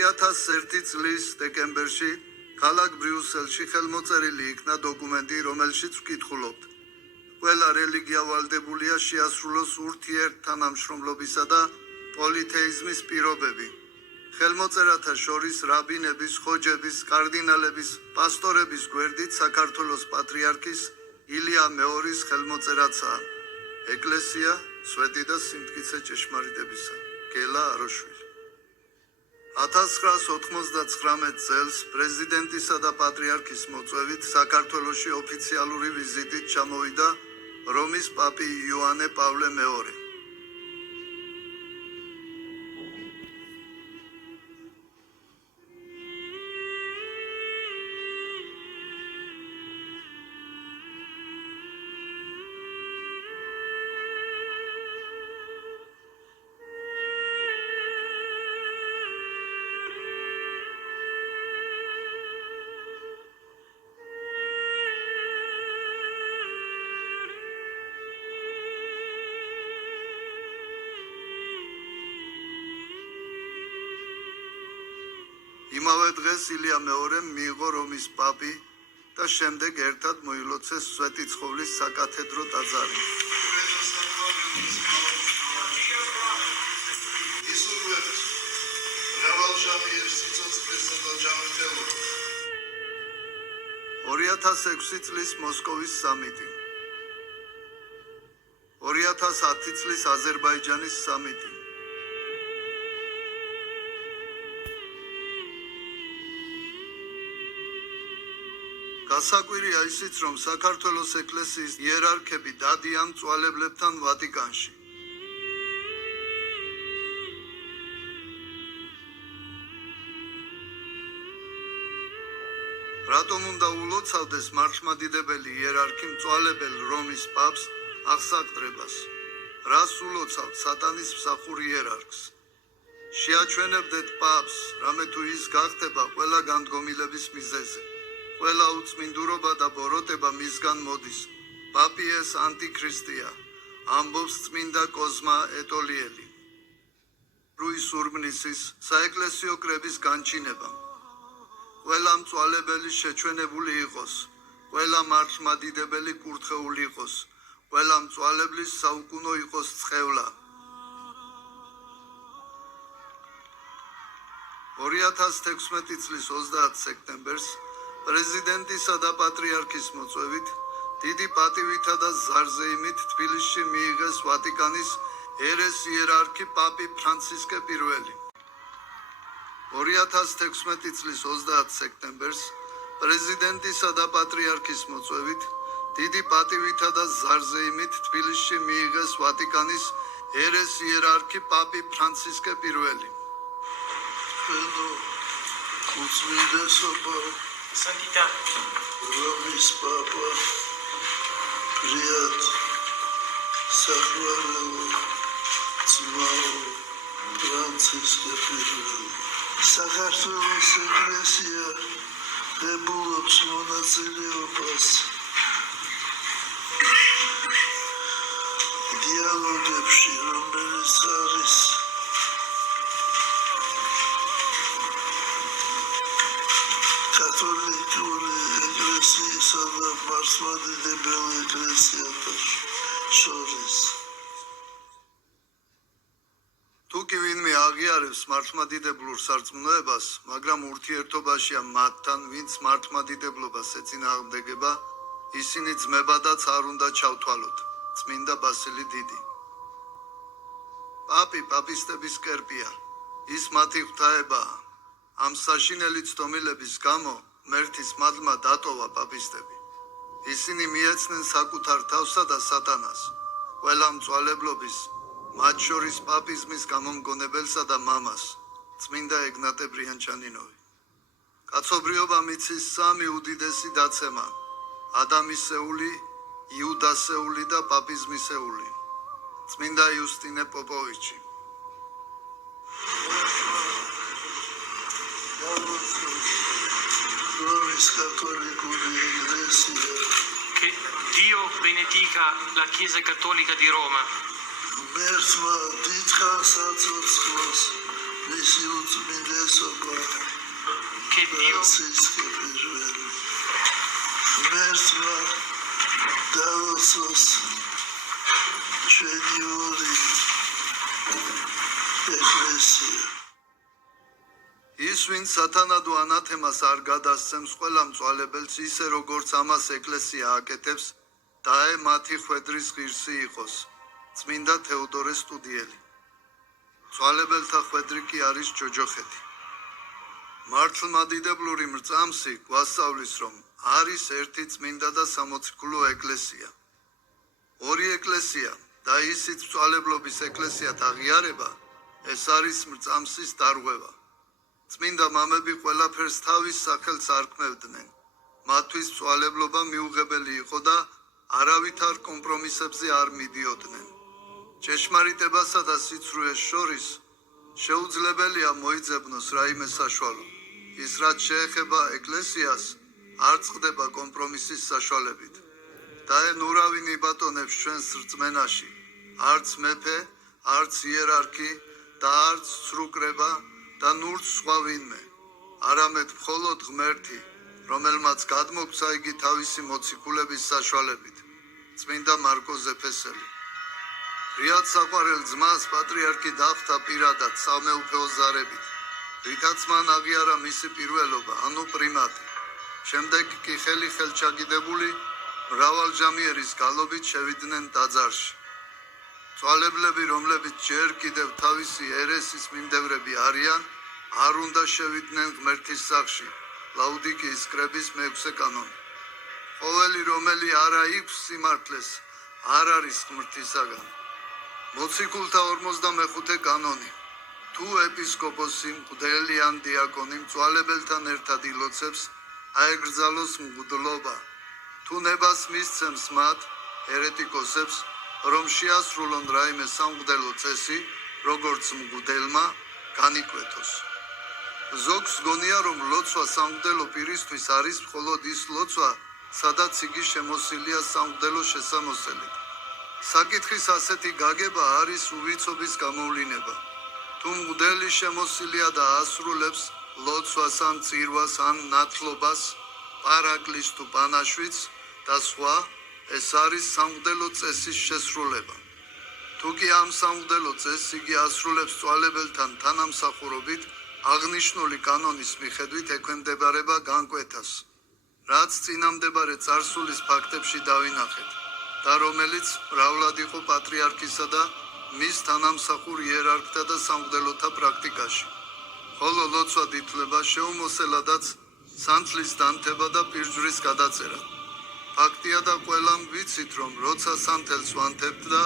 2001 წლის დეკემბერში ქალაქ ბრიუსელში ხელმოწერილი იქნა დოკუმენტი, რომელშიც ვკითხულობთ. ყველა რელიგია ვალდებულია შეასრულოს ურთიერთთანამშრომლობისა და პოლითეიზმის პირობები. ხელმოწერათა შორის რაბინების, ხოჯების, კარდინალების, პასტორების გვერდით საქართველოს პატრიარქის ილია მეორის ხელმოწერაცაა. ეკლესია, სვეტი და სიმტკიცე ჭეშმარიტებისა. გელა აროშვილი. 1999 წელს პრეზიდენტისა და პატრიარქის მოწვევით საქართველოში ოფიციალური ვიზიტით ჩამოვიდა რომის პაპი იოანე პავლე მეორე. იმავე დღეს ილია მეორემ მიიღო რომის პაპი და შემდეგ ერთად მოილოცეს სვეტიცხოვლის საკათედრო ტაძარი. ...2006 წლის მოსკოვის სამიტი. 2010 წლის აზერბაიჯანის სამიტი. გასაკვირია ისიც, რომ საქართველოს ეკლესიის იერარქები დადიან მწვალებლებთან ვატიკანში. რატომ უნდა ულოცავდეს მართლმადიდებელი იერარქი მწვალებელ რომის პაპს აღსაყდრებას? რას ულოცავთ სატანის მსახურ იერარქს? შეაჩვენებდეთ პაპს, რამე თუ ის გახდება ყველა განდგომილების მიზეზი. ყველა უწმინდურობა და ბოროტება მისგან მოდის. პაპი ეს ანტიქრისტია, ამბობს წმინდა კოზმა ეტოლიელი. რუის ურბნისის საეკლესიო კრების განჩინებამ. ყველა მწვალებელი შეჩვენებული იყოს, ყველა მართლმადიდებელი კურთხეული იყოს, ყველა მწვალებლის საუკუნო იყოს წყევლა. 2016 წლის 30 სექტემბერს პრეზიდენტისა და პატრიარქის მოწვევით დიდი პატივითა და ზარზეიმით თბილისში მიიღეს ვატიკანის ერეს იერარქი პაპი ფრანცისკე პირველი. 2016 წლის 30 სექტემბერს პრეზიდენტისა და პატრიარქის მოწვევით დიდი პატივითა და ზარზეიმით თბილისში მიიღეს ვატიკანის ერეს იერარქი პაპი ფრანცისკე პირველი. Santità. Romis Papa, Priat, Sacralo, Tsmao, Francisca Pirul. Sakartvelos ეკლესია დებულობს მონაწილეობას დიალოგებში, რომელიც არის კათოლიკური ეკლესიისა და მართლმადიდებელი ეკლესიათა შორის. თუ კი ვინმე აღიარებს მართლმადიდებლურ სარწმუნოებას, მაგრამ ურთიერთობაშია მათთან, ვინც მართლმადიდებლობას ეწინააღმდეგება, ისინი ძმებადაც არ უნდა ჩავთვალოთ. წმინდა ბასილი დიდი. პაპი პაპისტების კერპია, ის მათი ღვთაებაა. ამ საშინელი ცდომილების გამო მერთის მადლმა დატოვა პაპისტები. ისინი მიეცნენ საკუთარ თავსა და სატანას, ყველა მწვალებლობის, მათ შორის პაპიზმის გამომგონებელსა და მამას, წმინდა ეგნატე ბრიანჩანინოვი. კაცობრიობა მიცის სამი უდიდესი დაცემა: ადამისეული, იუდასეული და პაპიზმისეული. წმინდა იუსტინე პოპოვიჩი. Che Dio benedica la Chiesa Cattolica di Roma. Mertma ditkan satsotskhos, nisi utsmindesoba, Dio Francisca Pirveli. Mertva Dalosos Čeniori Ეკლესია. ის ვინც სათანადო ანათემას არ გადასცემს ყველა მწვალებელს ისე როგორც ამას ეკლესია აკეთებს დაე მათი ხვედრის ღირსი იყოს წმინდა თეოდორე სტუდიელი მწვალებელთა ხვედრი კი არის ჯოჯოხეთი მართლმადიდებლური მრწამსი გვასწავლის რომ არის ერთი წმინდა და სამოციქულო ეკლესია ორი ეკლესია და ისიც მწვალებლობის ეკლესიათ აღიარება ეს არის მრწამსის დარღვევა წმინდა მამები ყველაფერს თავის სახელს არქმევდნენ. მათთვის მწვალებლობა მიუღებელი იყო და არავითარ კომპრომისებზე არ მიდიოდნენ. ჭეშმარიტებასა და სიცრუეს შორის შეუძლებელია მოიძებნოს რაიმე საშუალო. ის რაც შეეხება ეკლესიას, არ წყდება კომპრომისის საშუალებით. დაენ ურავინ იბატონებს ჩვენს რწმენაში, არც მეფე, არც იერარქი და არც სრუკრება და ნურც სხვა ვინმე, არამედ მხოლოდ ღმერთი, რომელმაც გადმოგცა იგი თავისი მოციქულების საშუალებით, წმინდა მარკოზ ეფესელი. რიად საყვარელ ძმას პატრიარქი დახვდა პირადად სამეუფეო ზარებით, რითაც მან აღიარა მისი პირველობა, ანუ პრიმატი. შემდეგ კი ხელჩაგიდებული მრავალჯამიერის გალობით შევიდნენ ტაძარში. მწვალებლები, რომლებიც ჯერ კიდევ თავისი ერესის მიმდევრები არიან, არ უნდა შევიდნენ ღმერთის სახლში, ლაუდიკიის კრების მეექვსე კანონი. ყოველი, რომელი არა იქს სიმართლეს, არ არის ღმრთისაგან. მოციქულთა 45 კანონი. თუ ეპისკოპოსი, მღვდელი ან დიაკონი მწვალებელთან ერთად ილოცებს, აეგრძალოს მღვდლობა. თუ ნებას მისცემს მათ, ერეტიკოსებს, რომ შეასრულონ რაიმე სამღვდელო წესი, როგორც მღვდელმა, განიკვეთოს. ზოგს გონია, რომ ლოცვა სამღვდელო პირისთვის არის მხოლოდ ის ლოცვა, სადაც იგი შემოსილია სამღვდელო შესამოსელით. საკითხის ასეთი გაგება არის უვიცობის გამოვლინება. თუ მღვდელი შემოსილია და ასრულებს ლოცვას ან წირვას ან ნათლობას, პარაკლის თუ პანაშვიდს და სხვა, ეს არის სამღვდელო წესის შესრულება. თუ კი ამ სამღვდელო წესს იგი ასრულებს მწვალებელთან თანამსახურობით, აღნიშნული კანონის მიხედვით ექვემდებარება განკვეთას, რაც წინამდებარე წარსულის ფაქტებში დავინახეთ და რომელიც მრავლად იყო პატრიარქისა და მის თანამსახურ იერარქთა და სამღვდელოთა პრაქტიკაში. ხოლო ლოცვად ითვლება შეუმოსელადაც სანთლის დანთება და პირჯვრის გადაწერა. ფაქტია და ყველამ ვიცით, რომ როცა სანთელს ვანთებთ და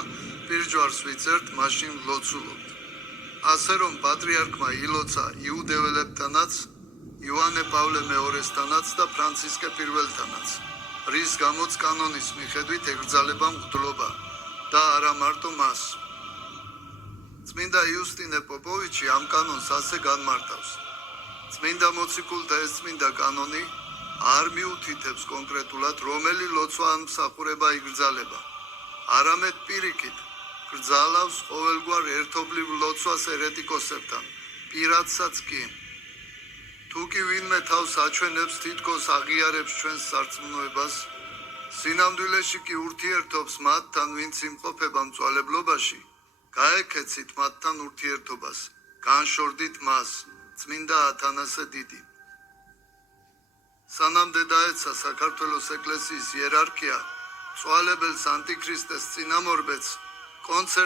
პირჯვარს ვიწერთ, მაშინ ვლოცულობთ. ასე რომ პატრიარქმა ილოცა იუდეველებთანაც, იოანე პავლე მეორესთანაც და ფრანცისკე პირველთანაც, რის გამოც კანონის მიხედვით ეკრძალება მღვდლობა და არა მარტო მას. წმინდა იუსტინე პოპოვიჩი ამ კანონს ასე განმარტავს. წმინდა მოციქულთა ეს წმინდა კანონი არ მიუთითებს კონკრეტულად, რომელი ლოცვა ან მსახურება იგრძალება, არამედ პირიქით გრძალავს ყოველგვარ ერთობლივ ლოცვას ერეტიკოსებთან, პირადსაც კი. თუ კი ვინმე თავს აჩვენებს თითქოს აღიარებს ჩვენს სარწმუნოებას, სინამდვილეში კი ურთიერთობს მათთან, ვინც იმყოფება მწვალებლობაში, გაეკეცით მათთან ურთიერთობას, განშორდით მას, წმინდა ათანასე დიდი. სანამ დაეცა საქართველოს ეკლესიის იერარქია, მწვალებელს ანტიქრისტეს წინამორბედს, კონცერტ